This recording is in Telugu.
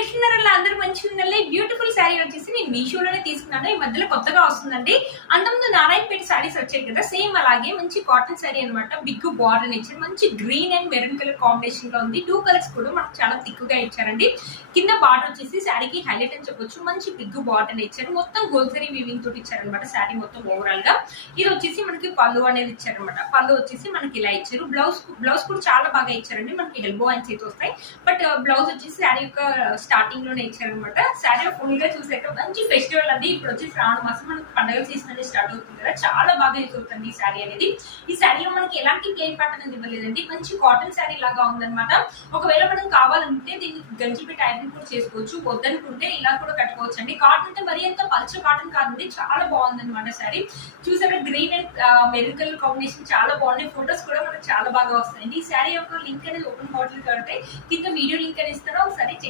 ఎట్లున్నారో అందరూ మంచిగా ఉండాలి. బ్యూటిఫుల్ శారీ వచ్చేసి నేను మీషోలోనే తీసుకున్నాను. ఈ మధ్యలో కొత్తగా వస్తుందండి. అంతకుముందు నారాయణపేట శారీస్ వచ్చాయి కదా, సేమ్ అలాగే మంచి కాటన్ శారీ అనమాట. బిగ్ బార్డర్ ఇచ్చారు. మంచి green and maroon colour combination లో ఉంది. 2 కలర్స్ కూడా మనకు చాలా థిక్ గా ఇచ్చారండి. కింద బార్డర్ వచ్చేసి శారీకి హైలైట్ అని చెప్పొచ్చు. మంచి బిగ్ బార్డర్ ఇచ్చారు. మొత్తం గోల్సరీ వీవింగ్ తోటి ఇచ్చారనమాట శారీ మొత్తం ఓవరాల్ గా. ఇది వచ్చేసి మనకి పళ్ళు అనేది ఇచ్చారనమాట. పళ్ళు వచ్చేసి మనకి ఇలా ఇచ్చారు. బ్లౌజ్ కూడా చాలా బాగా ఇచ్చారండి. మనకి ఎల్బో అండ్ చేతి వస్తాయి. బట్ బ్లౌజ్ వచ్చేసి శారీ యొక్క స్టార్టింగ్ లోనే ఇచ్చారనమాట. శారీ ఫుల్ గా చూసాక మంచి ఫెస్టివల్ అండి. ఇప్పుడు వచ్చి శ్రావణ మాసం మనకి పండుగల సీజన్ అనేది స్టార్ట్ అవుతుంది కదా, చాలా బాగా యూజ్ అవుతుంది ఈ శారీ అనేది. ఈ శారీలో మనకి ఎలాంటి ప్లెయిన్ ప్యాటర్న్ అనేది ఇవ్వలేదండి. మంచి కాటన్ శారీ లాగా ఉందన్నమాట. ఒకవేళ మనం కావాలంటే దీనికి గంజి పెట్టి ఐరన్ కూడా చేసుకోవచ్చు. వద్దనుకుంటే ఇలా కూడా కట్టుకోవచ్చు అండి. కాటన్ అంటే మరి అంత పల్చ కాటన్ కాదండి, చాలా బాగుంది అనమాట శారీ. చూసాక green and maroon colour combination చాలా బాగున్నాయి. ఫొటోస్ కూడా మనకు చాలా బాగా వస్తాయండి. ఈ శారీ యొక్క లింక్ అనేది ఓపెన్ బాటిల్ కడితే కింద వీడియో లింక్ అని ఇస్తారో ఒకసారి చెక్